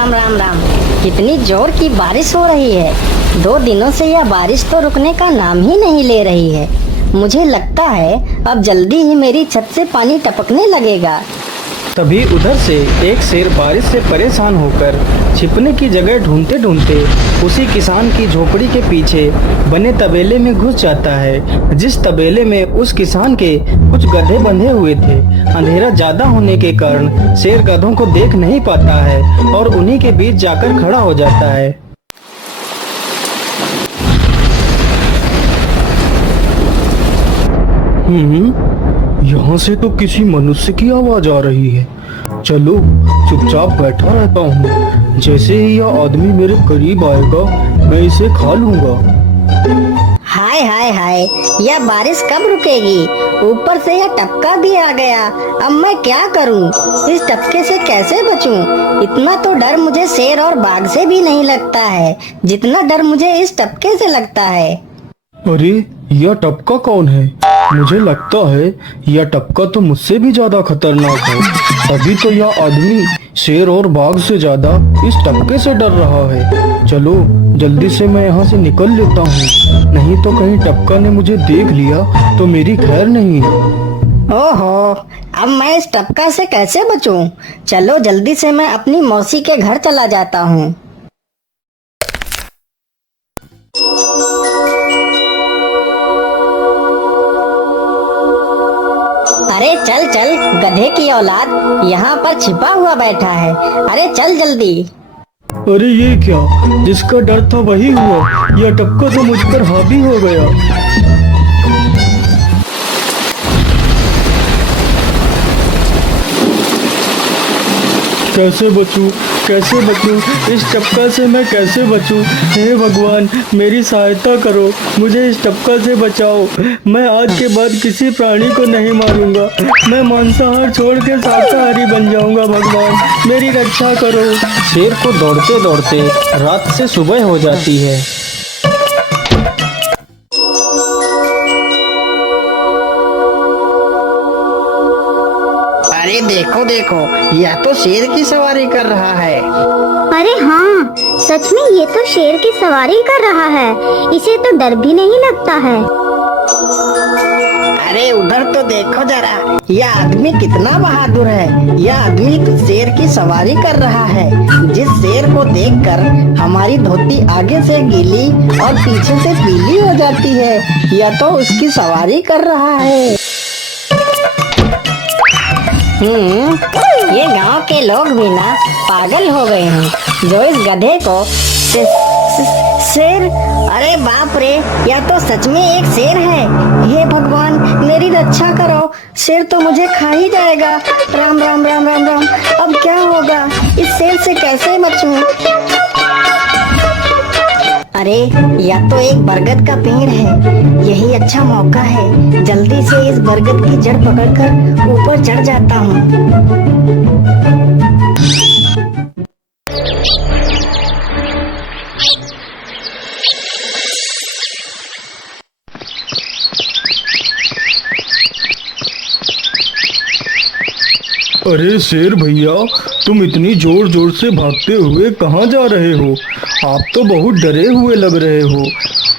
राम राम राम। कितनी जोर की बारिश हो रही है। 2 दिनों से यह बारिश तो रुकने का नाम ही नहीं ले रही है। मुझे लगता है अब जल्दी ही मेरी छत से पानी टपकने लगेगा। तभी उधर से एक शेर बारिश से परेशान होकर छिपने की जगह ढूंढते ढूंढते उसी किसान की झोपड़ी के पीछे बने तबेले में घुस जाता है, जिस तबेले में उस किसान के कुछ गधे बंधे हुए थे। अंधेरा ज्यादा होने के कारण शेर गधों को देख नहीं पाता है और उन्हीं के बीच जाकर खड़ा हो जाता है। यहाँ से तो किसी मनुष्य की आवाज आ रही है। चलो चुपचाप बैठा रहता हूँ, जैसे ही यह आदमी मेरे करीब आएगा मैं इसे खा लूंगा। हाय हाय हाय, यह बारिश कब रुकेगी? ऊपर से यह टपका भी आ गया। अब मैं क्या करूं? इस टपके से कैसे बचूं? इतना तो डर मुझे शेर और बाघ से भी नहीं लगता है जितना डर मुझे इस टपके से लगता है। अरे यह टपका कौन है? मुझे लगता है यह टपका तो मुझसे भी ज्यादा खतरनाक है। अभी तो यह आदमी शेर और बाघ से ज्यादा इस टपके से डर रहा है। चलो जल्दी से मैं यहाँ से निकल लेता हूँ, नहीं तो कहीं टपका ने मुझे देख लिया तो मेरी खैर नहीं। ओहो, अब मैं इस टपका से कैसे बचूं? चलो जल्दी से मैं अपनी मौसी के घर चला जाता हूँ। अरे चल चल गधे की औलाद, यहाँ पर छिपा हुआ बैठा है। अरे चल जल्दी। अरे ये क्या, जिसका डर था वही हुआ। यह टपका तो मुझ पर हावी हो गया। कैसे बचूं? कैसे बचूं? इस टपका से मैं कैसे बचूं? हे भगवान मेरी सहायता करो, मुझे इस टपका से बचाओ। मैं आज के बाद किसी प्राणी को नहीं मारूंगा। मैं मांसाहार छोड़ के शाकाहारी बन जाऊंगा। भगवान मेरी रक्षा करो। शेर को दौड़ते दौड़ते रात से सुबह हो जाती है। अरे देखो देखो, यह तो शेर की सवारी कर रहा है। अरे हाँ, सच में ये तो शेर की सवारी कर रहा है। इसे तो डर भी नहीं लगता है। अरे उधर तो देखो जरा, यह आदमी कितना बहादुर है। यह आदमी तो शेर की सवारी कर रहा है। जिस शेर को देखकर हमारी धोती आगे से गीली और पीछे से पीली हो जाती है, यह तो उसकी सवारी कर रहा है। ये गांव के लोग भी ना पागल हो गए हैं जो इस गधे को शेर। अरे बाप रे, यह तो सच में एक शेर है। हे भगवान मेरी रक्षा करो, शेर तो मुझे खा ही जाएगा। राम राम राम राम राम। अब क्या होगा? इस शेर से कैसे बचूं? अरे यह तो एक बरगद का पेड़ है। यही अच्छा मौका है, जल्दी से इस बरगद की जड़ पकड़कर ऊपर चढ़ जाता हूँ। अरे शेर भैया, तुम इतनी जोर जोर से भागते हुए कहाँ जा रहे हो? आप तो बहुत डरे हुए लग रहे हो।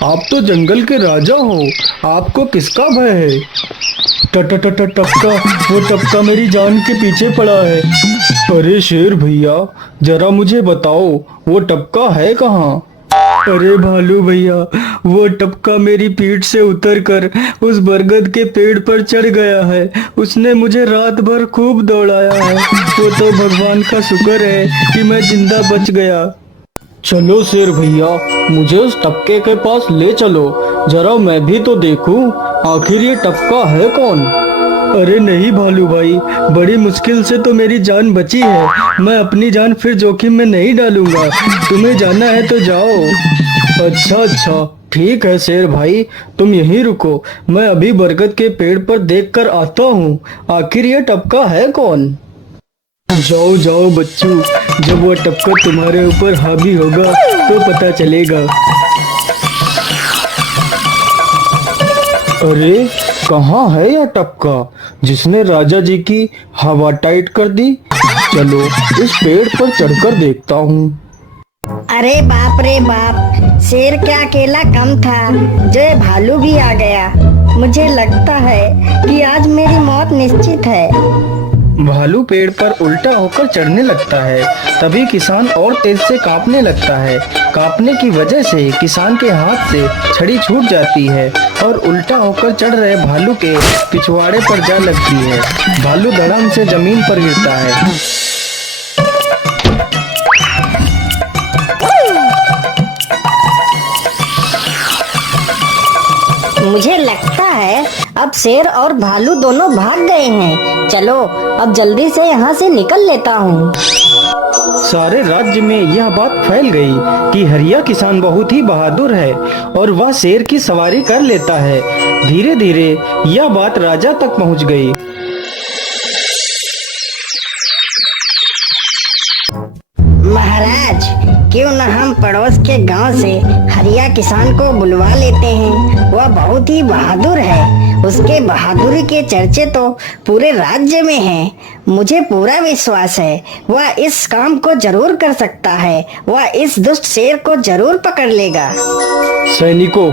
आप तो जंगल के राजा हो, आपको किसका भय है? टपका, वो टपका मेरी जान के पीछे पड़ा है। अरे शेर भैया जरा मुझे बताओ, वो टपका है कहाँ? अरे भालू भैया, वो टपका मेरी पीठ से उतरकर उस बरगद के पेड़ पर चढ़ गया है। उसने मुझे रात भर खूब दौड़ाया है। वो तो भगवान का शुक्र है कि मैं जिंदा बच गया। चलो शेर भैया, मुझे उस टपके के पास ले चलो, जरा मैं भी तो देखूं आखिर ये टपका है कौन। अरे नहीं भालू भाई, बड़ी मुश्किल से तो मेरी जान बची है। मैं अपनी जान फिर जोखिम में नहीं डालूंगा। तुम्हें जाना है तो जाओ। अच्छा ठीक है शेर भाई, तुम यहीं रुको, मैं अभी बरगद के पेड़ पर देखकर आता हूँ आखिर ये टपका है कौन। जाओ जाओ बच्चों, जब वो टपका तुम्हारे ऊपर हावी होगा तो पता चलेगा। अरे कहाँ है यह टपका जिसने राजा जी की हवा टाइट कर दी? चलो इस पेड़ पर चढ़कर देखता हूँ। अरे बाप रे बाप, शेर क्या अकेला कम था, जो ये भालू भी आ गया। मुझे लगता है कि आज मेरी मौत निश्चित है। भालू पेड़ पर उल्टा होकर चढ़ने लगता है। तभी किसान और तेज से कांपने लगता है। कांपने की वजह से किसान के हाथ से छड़ी छूट जाती है और उल्टा होकर चढ़ रहे भालू के पिछवाड़े पर जा लगती है। भालू धड़ाम से जमीन पर गिरता है। मुझे लगता है अब शेर और भालू दोनों भाग गए हैं। चलो अब जल्दी से यहाँ से निकल लेता हूँ। सारे राज्य में यह बात फैल गई कि हरिया किसान बहुत ही बहादुर है और वह शेर की सवारी कर लेता है। धीरे धीरे यह बात राजा तक पहुँच गई। महाराज, क्यों न हम पड़ोस के गांव से हरिया किसान को बुलवा लेते हैं। वह बहुत ही बहादुर है। उसके बहादुरी के चर्चे तो पूरे राज्य में हैं। मुझे पूरा विश्वास है वह इस काम को जरूर कर सकता है। वह इस दुष्ट शेर को जरूर पकड़ लेगा। सैनिकों,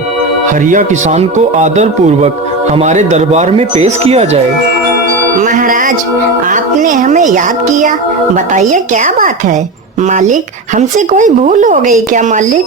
हरिया किसान को आदर पूर्वक हमारे दरबार में पेश किया जाए। महाराज, आपने हमें याद किया। बताइए क्या बात है। मालिक, हमसे कोई भूल हो गई क्या मालिक?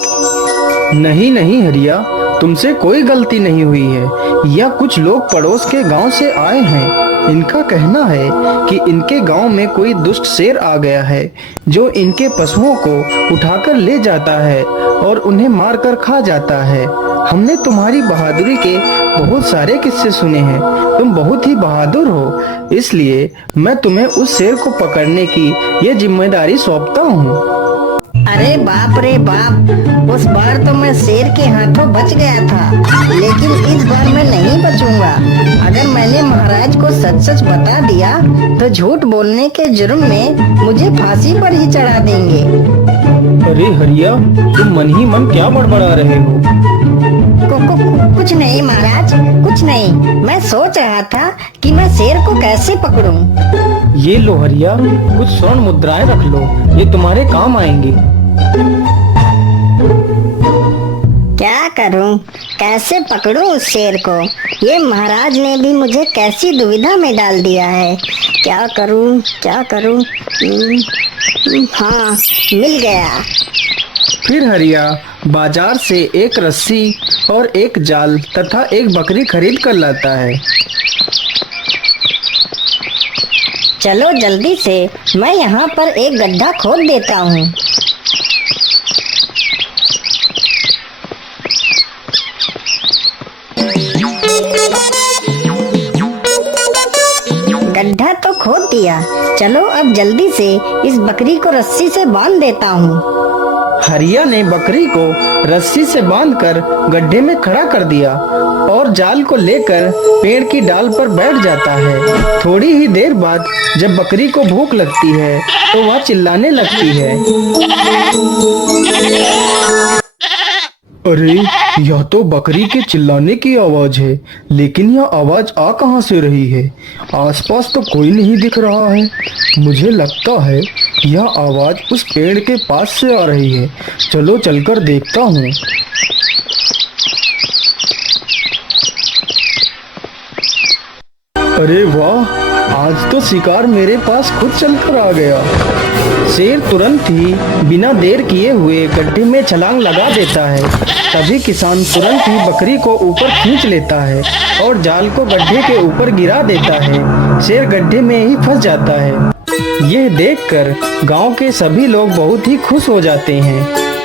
नहीं नहीं हरिया, तुमसे कोई गलती नहीं हुई है। यह कुछ लोग पड़ोस के गांव से आए हैं। इनका कहना है कि इनके गांव में कोई दुष्ट शेर आ गया है जो इनके पशुओं को उठाकर ले जाता है और उन्हें मारकर खा जाता है। हमने तुम्हारी बहादुरी के बहुत सारे किस्से सुने हैं। तुम बहुत ही बहादुर हो, इसलिए मैं तुम्हें उस शेर को पकड़ने की ये जिम्मेदारी सौंपता हूँ। अरे बाप रे बाप, उस बार तो मैं शेर के हाथों बच गया था, लेकिन इस बार मैं नहीं बचूंगा। अगर मैंने महाराज को सच सच बता दिया तो झूठ बोलने के जुर्म में मुझे फांसी पर ही चढ़ा देंगे। अरे हरिया, तुम मन ही मन क्या बड़बड़ा रहे हो? कुछ नहीं महाराज, कुछ नहीं। मैं सोच रहा था कि मैं शेर को कैसे पकड़ूं। ये लो हरिया, कुछ स्वर्ण मुद्राएं रख लो, ये तुम्हारे काम आएंगे। क्या करूं, कैसे पकड़ूं उस शेर को? ये महाराज ने भी मुझे कैसी दुविधा में डाल दिया है। क्या करूं, क्या करूं? हाँ, मिल गया। फिर हरिया बाजार से एक रस्सी और एक जाल तथा एक बकरी खरीद कर लाता है। चलो जल्दी से मैं यहाँ पर एक गड्ढा खोद देता हूँ। गड्ढा तो खोद दिया। चलो अब जल्दी से इस बकरी को रस्सी से बांध देता हूँ। हरिया ने बकरी को रस्सी से बांधकर गड्ढे में खड़ा कर दिया और जाल को लेकर पेड़ की डाल पर बैठ जाता है। थोड़ी ही देर बाद जब बकरी को भूख लगती है तो वह चिल्लाने लगती है। अरे, यह तो बकरी के चिल्लाने की आवाज है, लेकिन यह आवाज आ कहां से रही है? आसपास तो कोई नहीं दिख रहा है। मुझे लगता है यह आवाज उस पेड़ के पास से आ रही है। चलो चलकर देखता हूँ। अरे वाह, आज तो शिकार मेरे पास खुद चलकर आ गया। शेर तुरंत ही बिना देर किए हुए गड्ढे में छलांग लगा देता है। तभी किसान तुरंत ही बकरी को ऊपर खींच लेता है और जाल को गड्ढे के ऊपर गिरा देता है। शेर गड्ढे में ही फंस जाता है। यह देखकर गांव के सभी लोग बहुत ही खुश हो जाते हैं।